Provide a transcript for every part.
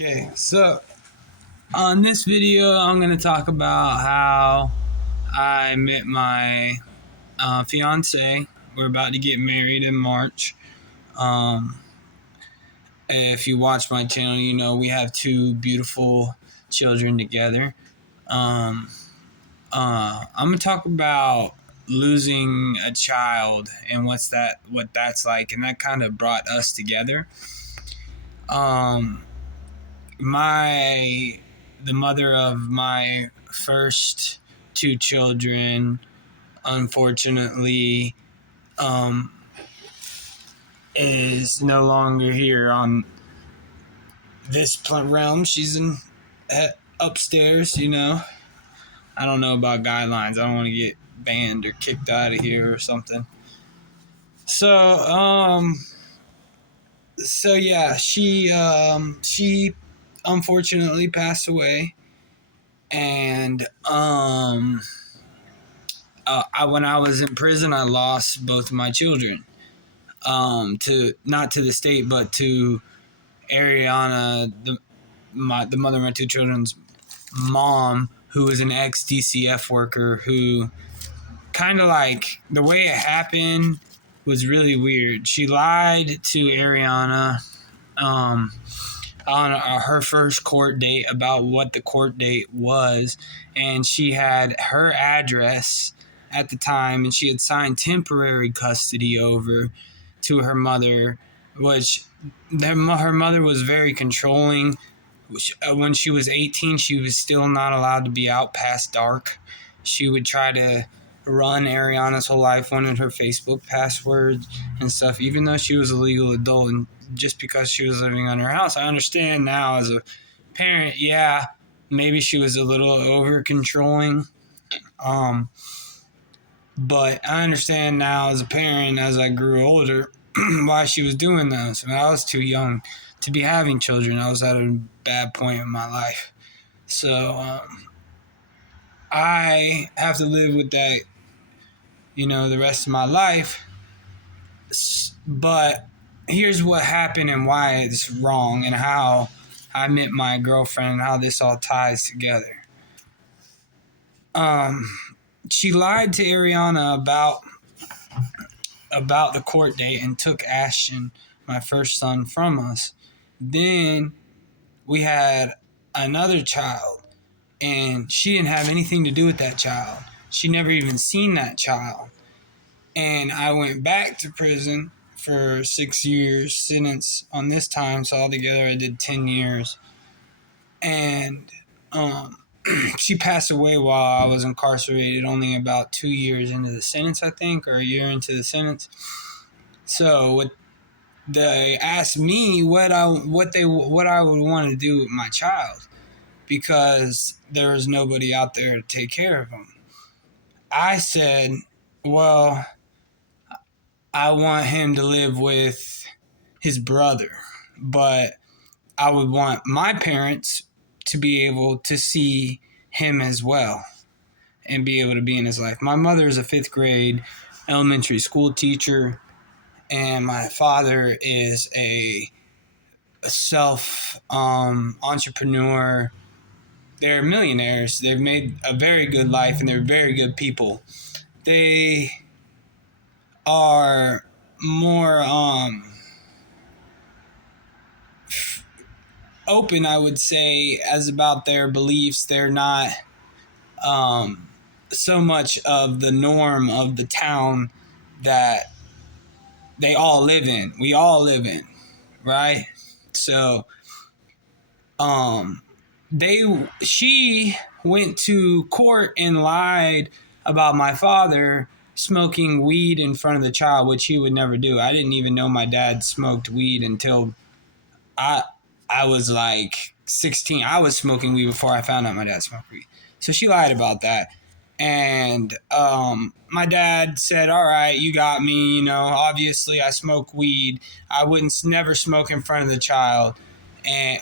Okay, so on this video, I'm going to talk about how I met my fiance. We're about to get married in March. Um, if you watch my channel, you know we have two beautiful children together. Um, I'm going to talk about losing a child and what that's like, and that kind of brought us together. Um, my the mother of my first two children unfortunately um, is no longer here on this realm. She's in upstairs. I don't know about guidelines. I don't want to get banned or kicked out of here or something. So yeah, she unfortunately passed away. And when I was in prison, I lost both of my children. To not to the state, but to Ariana, the mother of my two children's mom, who was an ex DCF worker. Who kind of like the way it happened was really weird. She lied to Ariana um, on her first court date about what the court date was, and she had her address at the time, and she had signed temporary custody over to her mother, which her mother was very controlling. When she was 18, she was still not allowed to be out past dark. She would try to run Ariana's whole life, wanted her Facebook passwords and stuff, even though she was a legal adult. And just because she was living on her house, I understand now as a parent, yeah, maybe she was a little over controlling. But I understand now as a parent, as I grew older, why she was doing those. I mean, I was too young to be having children. I was at a bad point in my life. So I have to live with that, the rest of my life. But here's what happened and why it's wrong and how I met my girlfriend and how this all ties together. She lied to Ariana about the court date and took Ashton, my first son, from us. Then we had another child, and she didn't have anything to do with that child. She never even seen that child. And I went back to prison for 6 years sentence on this time, so altogether I did 10 years. And she passed away while I was incarcerated, only about 2 years into the sentence, I think, or a year into the sentence. So they asked me what I would want to do with my child, because there was nobody out there to take care of him. I said, well, I want him to live with his brother, but I would want my parents to be able to see him as well and be able to be in his life. My mother is a fifth grade elementary school teacher, and my father is a self entrepreneur. They're millionaires. They've made a very good life, and they're very good people. They are more open, I would say, as about their beliefs. They're not so much of the norm of the town that they all live in. We all live in, right? So, she went to court and lied about my father smoking weed in front of the child, which he would never do. I didn't even know my dad smoked weed until I I was like 16. I was smoking weed before I found out my dad smoked weed. So she lied about that. And my dad said, all right, you got me. Obviously I smoke weed. I wouldn't never smoke in front of the child. And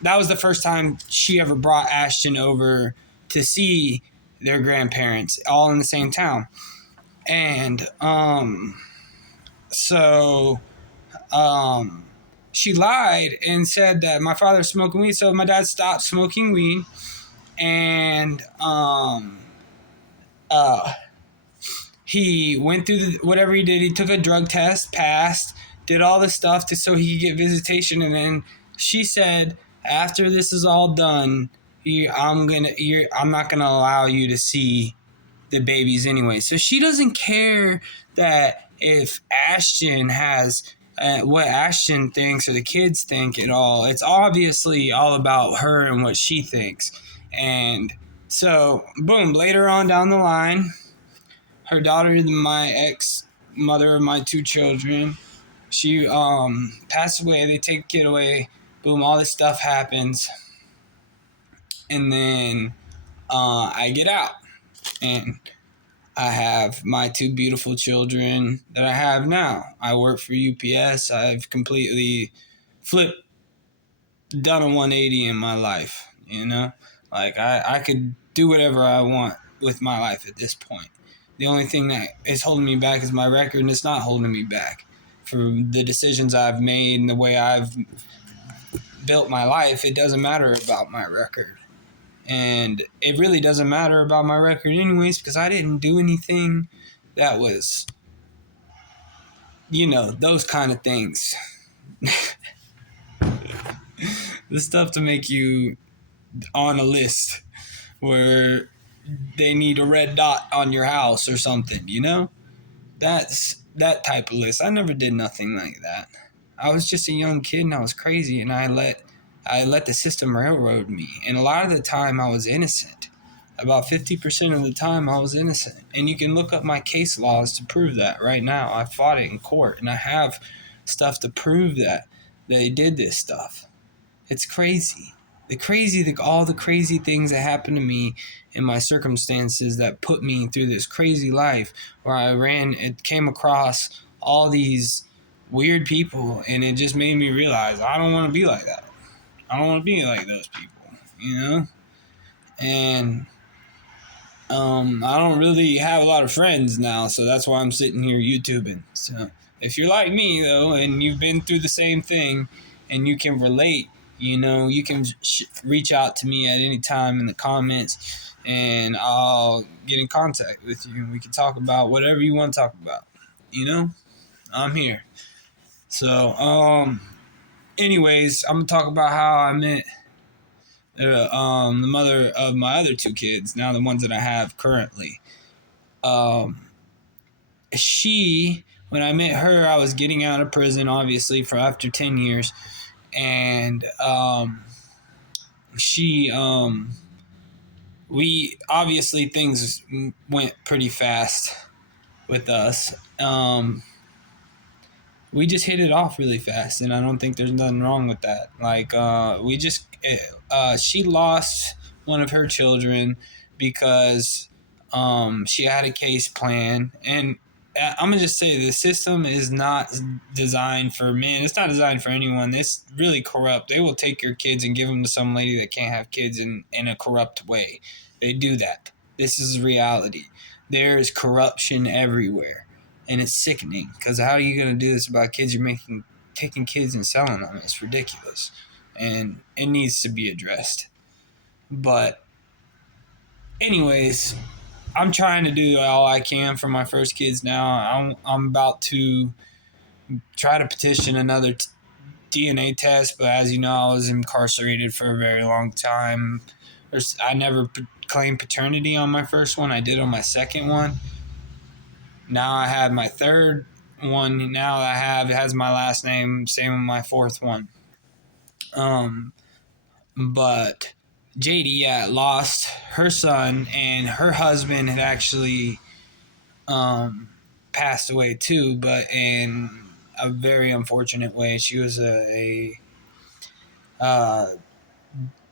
that was the first time she ever brought Ashton over to see their grandparents, all in the same town. And so she lied and said that my father was smoking weed. So my dad stopped smoking weed, and uh, he went through whatever he did. He took a drug test, passed, did all this stuff so he could get visitation, and then she said, after this is all done, I'm not gonna allow you to see the babies anyway. So she doesn't care that if Ashton has what Ashton thinks or the kids think at all. It's obviously all about her and what she thinks. And so, boom, later on down the line, her daughter, my ex mother of my two children, she passed away. They take the kid away. Boom, all this stuff happens. And then I get out. And I have my two beautiful children that I have now. I work for UPS. I've completely done a 180 in my life, you know? Like, I could do whatever I want with my life at this point. The only thing that is holding me back is my record, and it's not holding me back. For the decisions I've made and the way I've built my life, it doesn't matter about my record. And it really doesn't matter about my record anyways, because I didn't do anything that was, those kind of things. The stuff to make you on a list where they need a red dot on your house or something, That's that type of list. I never did nothing like that. I was just a young kid and I was crazy, and I let the system railroad me. And a lot of the time I was innocent. About 50% of the time I was innocent. And you can look up my case laws to prove that right now. I fought it in court, and I have stuff to prove that they did this stuff. It's crazy. All the crazy things that happened to me in my circumstances that put me through this crazy life where it came across all these weird people, and it just made me realize I don't want to be like that. I don't want to be like those people, And I don't really have a lot of friends now, so that's why I'm sitting here YouTubing. So if you're like me, though, and you've been through the same thing and you can relate, you can reach out to me at any time in the comments, and I'll get in contact with you, and we can talk about whatever you want to talk about. I'm here. So, anyways, I'm going to talk about how I met the mother of my other two kids, now the ones that I have currently. When I met her, I was getting out of prison, obviously, for after 10 years. And we obviously, things went pretty fast with us. We just hit it off really fast, and I don't think there's nothing wrong with that. Like, she lost one of her children because she had a case plan, and I'm gonna just say the system is not designed for men. It's not designed for anyone. It's really corrupt. They will take your kids and give them to some lady that can't have kids in a corrupt way. They do that. This is reality. There is corruption everywhere, and it's sickening. Because how are you gonna do this about kids? You're taking kids and selling them. It's ridiculous, and it needs to be addressed. But anyways, I'm trying to do all I can for my first kids now. I'm about to try to petition another DNA test, but as you know, I was incarcerated for a very long time. I never claimed paternity on my first one. I did on my second one. Now I have my third one. Now it has my last name. Same with my fourth one. But JD, lost her son, and her husband had actually passed away too, but in a very unfortunate way. She was a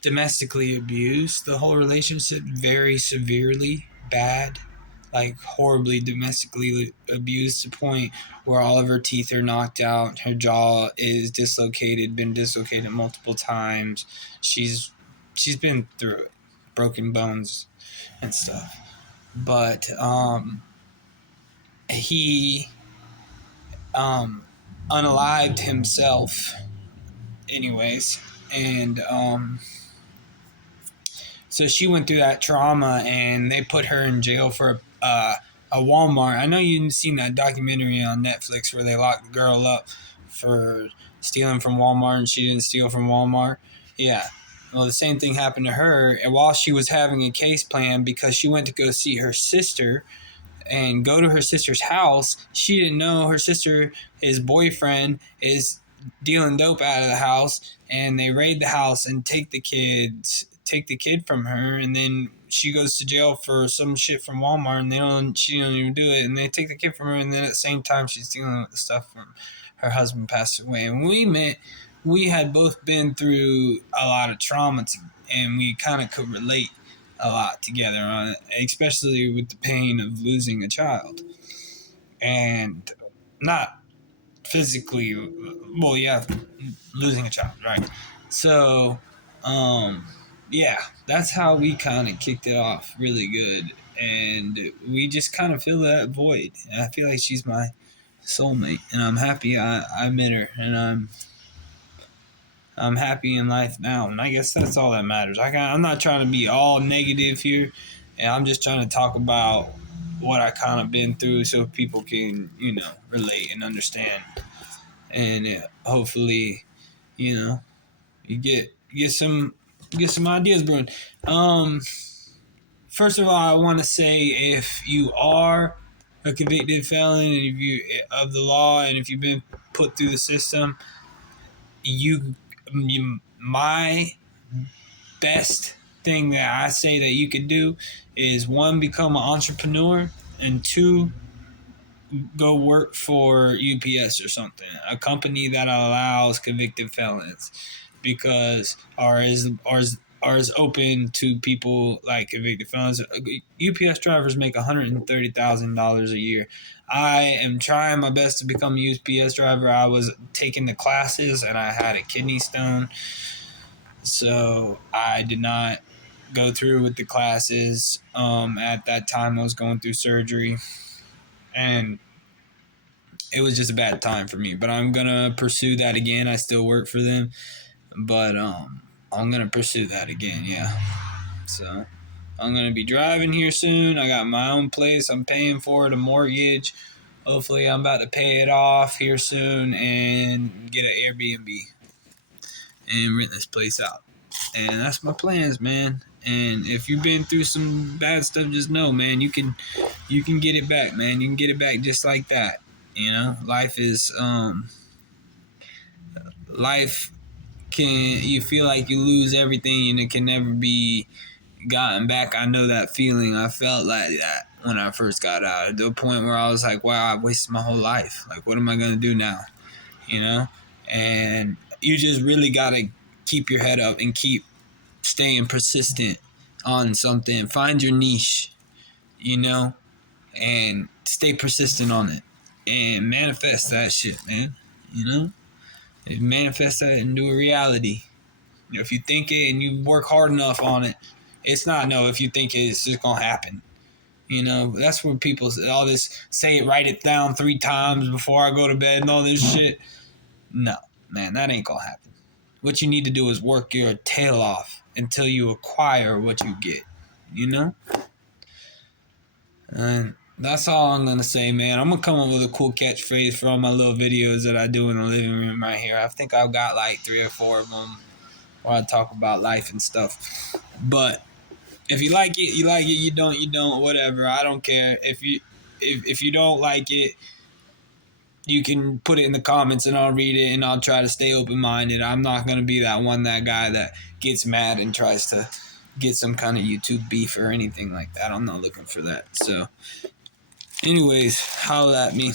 domestically abused. The whole relationship very severely bad, like horribly domestically abused to the point where all of her teeth are knocked out. Her jaw is dislocated, been dislocated multiple times. She's been through it, broken bones and stuff. But he unalived himself anyways, and so she went through that trauma, and they put her in jail for a Walmart. I know you've seen that documentary on Netflix where they locked the girl up for stealing from Walmart, and she didn't steal from Walmart. Yeah. Well, the same thing happened to her, and while she was having a case plan because she went to go see her sister and go to her sister's house, she didn't know her sister, his boyfriend, is dealing dope out of the house, and they raid the house and take the kid from her, and then she goes to jail for some shit from Walmart, and she don't even do it, and they take the kid from her, and then at the same time she's dealing with the stuff from her husband passed away. And we had both been through a lot of trauma, and we kind of could relate a lot together on it, especially with the pain of losing a child. And not physically, well, yeah, losing a child, right? So, yeah, that's how we kind of kicked it off really good. And we just kind of fill that void. And I feel like she's my soulmate, and I'm happy I met her, and I'm happy in life now, and I guess that's all that matters. I'm not trying to be all negative here, and I'm just trying to talk about what I kind of been through so people can, relate and understand, and hopefully, you get some ideas brewing. First of all, I want to say if you are a convicted felon and if you of the law, and if you've been put through the system, my best thing that I say that you could do is, one, become an entrepreneur, and two, go work for UPS or something, a company that allows convicted felons, because are open to people like convicted felons. UPS drivers make $130,000 a year. I am trying my best to become a UPS driver. I was taking the classes and I had a kidney stone, so I did not go through with the classes. At that time, I was going through surgery, and it was just a bad time for me. But I'm gonna pursue that again. I still work for them, but I'm gonna pursue that again. Yeah. So I'm gonna be driving here soon. I got my own place. I'm paying for it, a mortgage. Hopefully, I'm about to pay it off here soon and get an Airbnb and rent this place out. And that's my plans, man. And if you've been through some bad stuff, just know, man, you can get it back, man. You can get it back just like that. Life is life can, you feel like you lose everything and it can never be gotten back. I know that feeling. I felt like that when I first got out, to a point where I was like, wow, I wasted my whole life. Like, what am I gonna do now? And you just really gotta keep your head up and keep staying persistent on something. Find your niche, and stay persistent on it and manifest that shit, man. And manifest that into a reality. If you think it and you work hard enough on it, it's not, no, if you think it's just gonna happen. That's where people all this say it, write it down 3 times before I go to bed and all this shit. No, man, that ain't gonna happen. What you need to do is work your tail off until you acquire what you get, And that's all I'm going to say, man. I'm going to come up with a cool catchphrase for all my little videos that I do in the living room right here. I think I've got like 3 or 4 of them where I talk about life and stuff. But if you like it, you like it. You don't, whatever. I don't care. If you don't like it, you can put it in the comments and I'll read it and I'll try to stay open-minded. I'm not going to be that guy that gets mad and tries to get some kind of YouTube beef or anything like that. I'm not looking for that. So, anyways, holla at me.